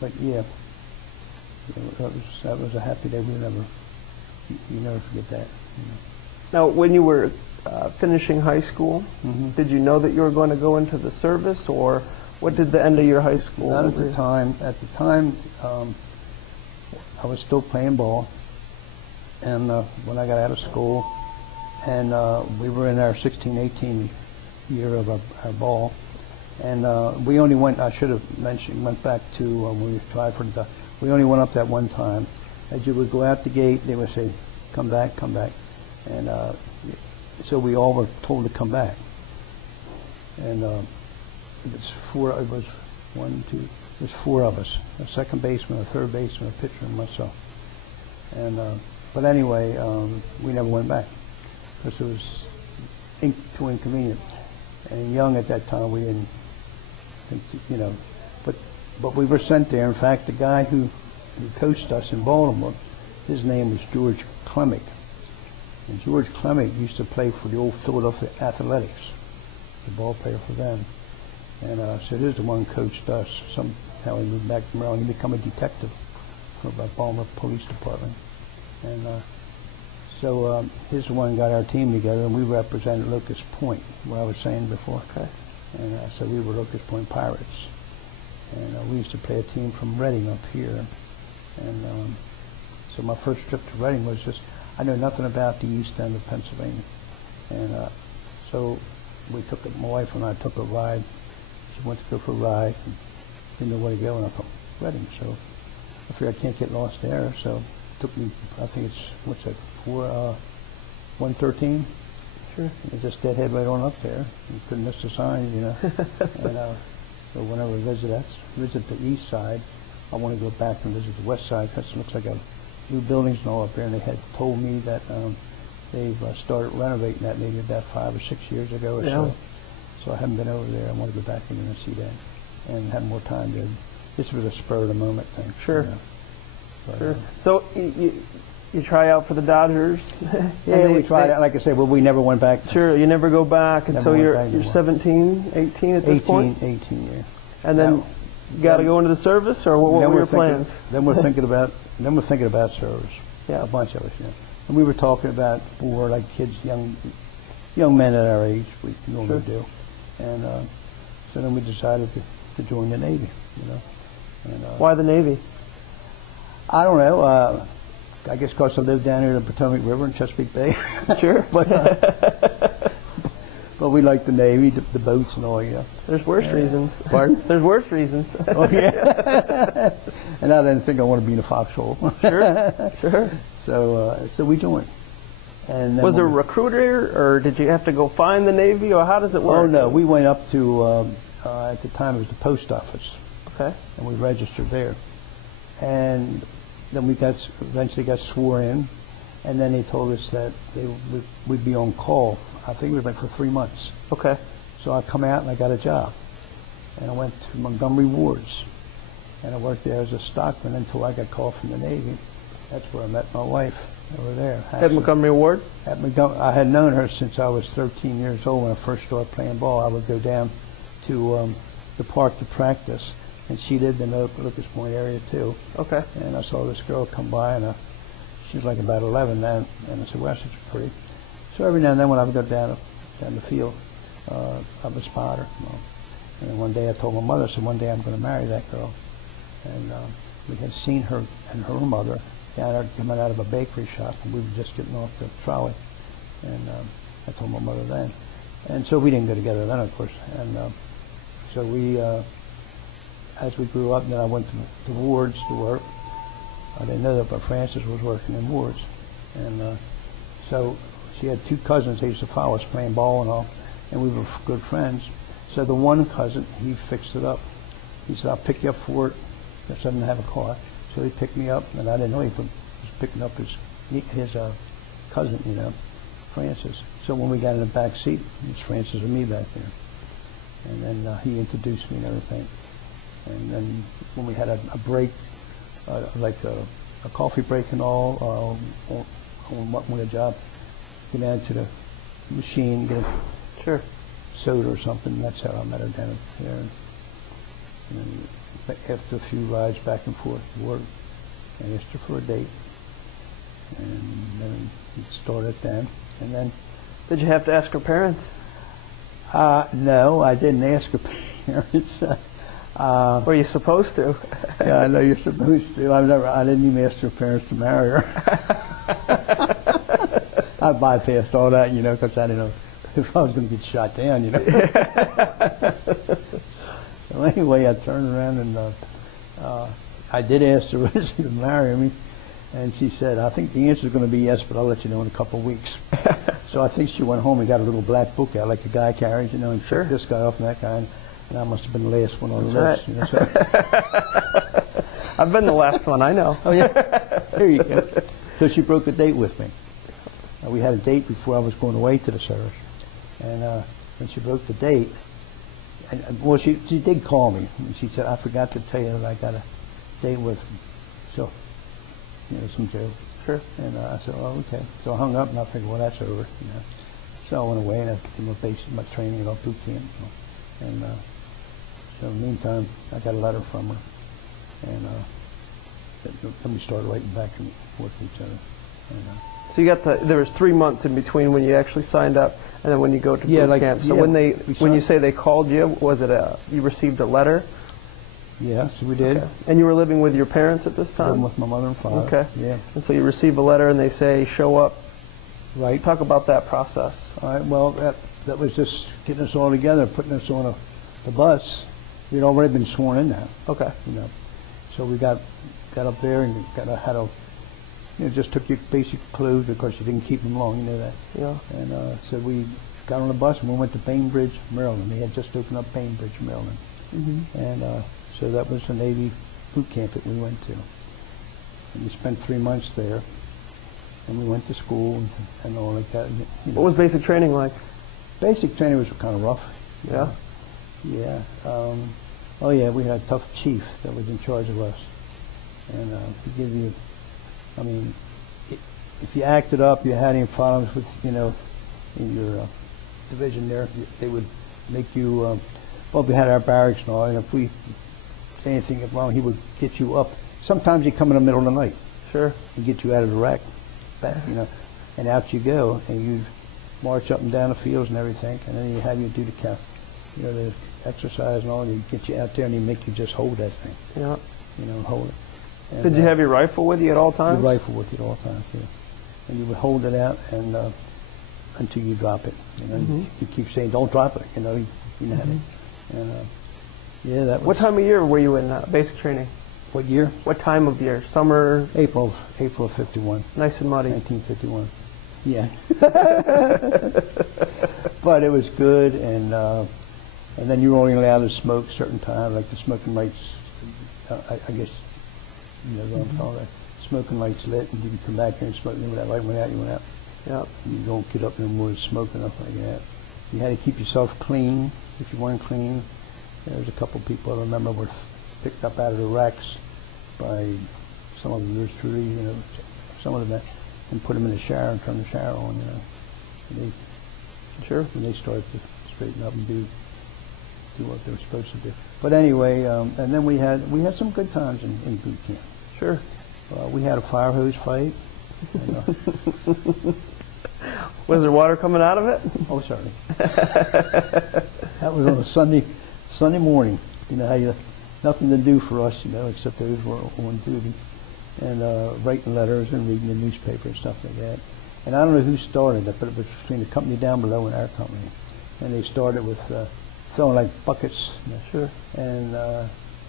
but yeah, that was a happy day. You never forget that. Now, when you were finishing high school, did you know that you were going to go into the service, or what did the end of your high school? Not at the time. At the time, I was still playing ball, and when I got out of school, and we were in our 16-18 year of our ball, and we only went. I should have mentioned. Went back to when we tried for the. We only went up that one time. As you would go out the gate, they would say, "Come back, come back," and so we all were told to come back. And it was four of us: a second baseman, a third baseman, a pitcher, and myself. And but anyway, we never went back because it was too inconvenient. And young at that time, we didn't think, but we were sent there. In fact, the guy who coached us in Baltimore, his name was George Clemick. And George Clemick used to play for the old Philadelphia Athletics, the ball player for them. And so this is the one who coached us. Somehow he moved back to Maryland. He became a detective for the Baltimore Police Department. And so he's the one who got our team together, and we represented Locust Point, what I was saying before. Okay. And so we were Locust Point Pirates. And we used to play a team from Reading up here. And so my first trip to Reading was just, I know nothing about the east end of Pennsylvania. And so my wife and I took a ride. She went to go for a ride and didn't know where to go, and I thought, Reading. So I figured I can't get lost there. So it took me, I think it's, 113? Sure. And just deadhead right on up there. You couldn't miss the signs, And so whenever I visit the east side, I want to go back and visit the west side because it looks like a new buildings and all up there. And they had told me that they've started renovating that maybe about 5 or 6 years ago or so. So I haven't been over there. I want to go back again and see that and have more time to. This was a spur of the moment thing. Sure. But, sure. So you try out for the Dodgers? Yeah, we tried out. Like I said, well, we never went back. Sure, you never go back, and so you're 17, 18 at this point? 18, yeah. And then you got to go into the service, or what were your plans? Then we're thinking about service. Yeah. A bunch of us, And we were talking about like kids, young men at our age, we normally do. And so then we decided to join the Navy, And, why the Navy? I don't know. I guess because I live down here in the Potomac River in Chesapeake Bay. Sure. But we like the Navy, the boats and all, There's worse reasons. Pardon? There's worse reasons. Oh, yeah. And I didn't think I wanted to be in a foxhole. Sure, sure. So we joined. And then was there a recruiter, or did you have to go find the Navy, or how does it work? Oh, no. We went up to, at the time it was the post office. Okay. And we registered there. And then we eventually got sworn in, and then they told us that we'd be on call. I think we went for 3 months. Okay. So I come out and I got a job, and I went to Montgomery Wards, and I worked there as a stockman until I got called from the Navy. That's where I met my wife over there. At Montgomery Ward? I had known her since I was 13 years old. When I first started playing ball, I would go down to the park to practice. And she lived in the Locust Point area too. Okay. And I saw this girl come by, and she was like about 11 then. And I said, "Well, she's pretty." So every now and then, when I would go down the field, I would spot her. And then one day, I told my mother, I said, "One day I'm going to marry that girl." And we had seen her and her mother down there coming out of a bakery shop, and we were just getting off the trolley. And I told my mother then. And so we didn't go together then, of course. And so we. As we grew up, then I went to Wards to work. I didn't know that, but Frances was working in Wards. And so she had 2 cousins. They used to follow us playing ball and all, and we were good friends. So the one cousin, he fixed it up. He said, "I'll pick you up for it." Because I didn't have a car. So he picked me up, and I didn't know he was picking up his cousin, Frances. So when we got in the back seat, it was Frances and me back there. And then he introduced me and everything. And then when we had a break, like a coffee break and all, on a job, go down to the machine, get a soda or something. That's how I met her down there. And then after a few rides back and forth to work, I asked her for a date, and then we started then. And then, did you have to ask her parents? no, I didn't ask her parents. Were you supposed to? Yeah, I know you're supposed to. I didn't even ask her parents to marry her. I bypassed all that, you know, because I didn't know if I was going to get shot down, you know. So anyway, I turned around and I did ask her to marry me, and she said, I think the answer is going to be yes, but I'll let you know in a couple of weeks. So I think she went home and got a little black book out like a guy carries, you know, and checked this guy off and that guy, and I must have been the last one on the list. You know, so. I've been the last one, I know. Oh, yeah? There you go. So she broke a date with me. We had a date before I was going away to the service. And when she broke the date, well, she did call me. And she said, I forgot to tell you that I got a date with so, you know, some joke. Sure. And I said, oh, okay. So I hung up and I figured, well, that's over. You know. So I went away and I did my training at boot camp. You know. And so in the meantime, I got a letter from her. And then we started writing back and forth to each other. And, so you got there was 3 months in between when you actually signed up and then when you go to boot camp. So when you say they called you, was it you received a letter? Yes, we did. Okay. And you were living with your parents at this time? Living with my mother and father. Okay. Yeah. And so you receive a letter and they say, show up. Right. Talk about that process. All right. Well, that was just getting us all together, putting us on the bus. We'd already been sworn in now. Okay. You know, so we got up there and had a, you know, just took your basic clothes. Of course, you didn't keep them long. You know that. Yeah. And so we got on the bus and we went to Bainbridge, Maryland. They had just opened up Bainbridge, Maryland. Mm-hmm. And so that was the Navy boot camp that we went to. And we spent 3 months there. And we went to school and all like that. You know. What was basic training like? Basic training was kind of rough. Yeah? Yeah. Oh, yeah, we had a tough chief that was in charge of us. And he gave you, I mean, if you acted up, you had any problems with, you know, in your division there, they would make you, well, we had our barracks and all, and if we did anything wrong, he would get you up. Sometimes he'd come in the middle of the night. Sure. And get you out of the rack, back, you know, and out you go, and you'd march up and down the fields and everything, and then he'd have you do the count, you know, the exercise and all, and he'd get you out there and he'd make you just hold that thing. Yeah. You know, hold it. And, did you have your rifle with you at all times? Your rifle with you at all times, yeah. And you would hold it out and until you drop it. And then you keep saying, don't drop it, you know, you know. And yeah, that was... What time of year were you in basic training? What year? What time of year? Summer? April of 51. Nice and muddy. 1951. Yeah. But it was good, and then you were only allowed to smoke a certain time, like the smoking lights, I guess, you know what I'm talking about. Smoking lights lit, and you could come back here and smoke, and when that light went out, you went out. Yeah. You don't get up no more to smoke or nothing like that. You had to keep yourself clean. If you weren't clean, there was a couple people I remember were picked up out of the racks by some of them. There's truly, you know, some of them, and put them in the shower and turn the shower on, you know. And they started to straighten up and do what they were supposed to do. But anyway, and then we had some good times in boot camp. Sure. We had a fire hose fight. And, was there water coming out of it? Oh, certainly. That was on a Sunday morning. You know how you nothing to do for us, you know, except those were on duty, and writing letters and reading the newspaper and stuff like that. And I don't know who started it, but it was between the company down below and our company. And they started with throwing like buckets. Yeah, sure. And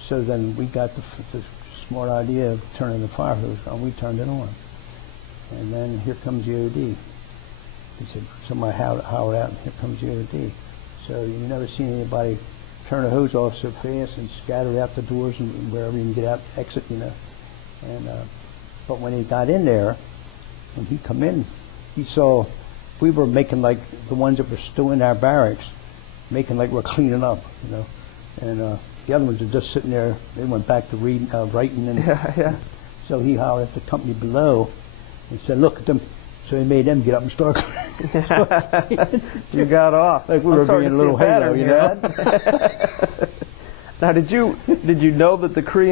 so then we got the smart idea of turning the fire hose on. We turned it on. And then here comes the OD. He said, somebody howled out, and here comes the OD. So you never seen anybody turn the hose off so fast and scatter out the doors and wherever you can get out, exit, you know. And but when he got in there, when he come in, he saw we were making like the ones that were still in our barracks, making like we're cleaning up, you know. And the other ones are just sitting there. They went back to reading, writing, and so he hollered at the company below and said, "Look at them." So he made them get up and start cleaning. You got off. Like we were being a little halo, you know. Now, did you know that the Korean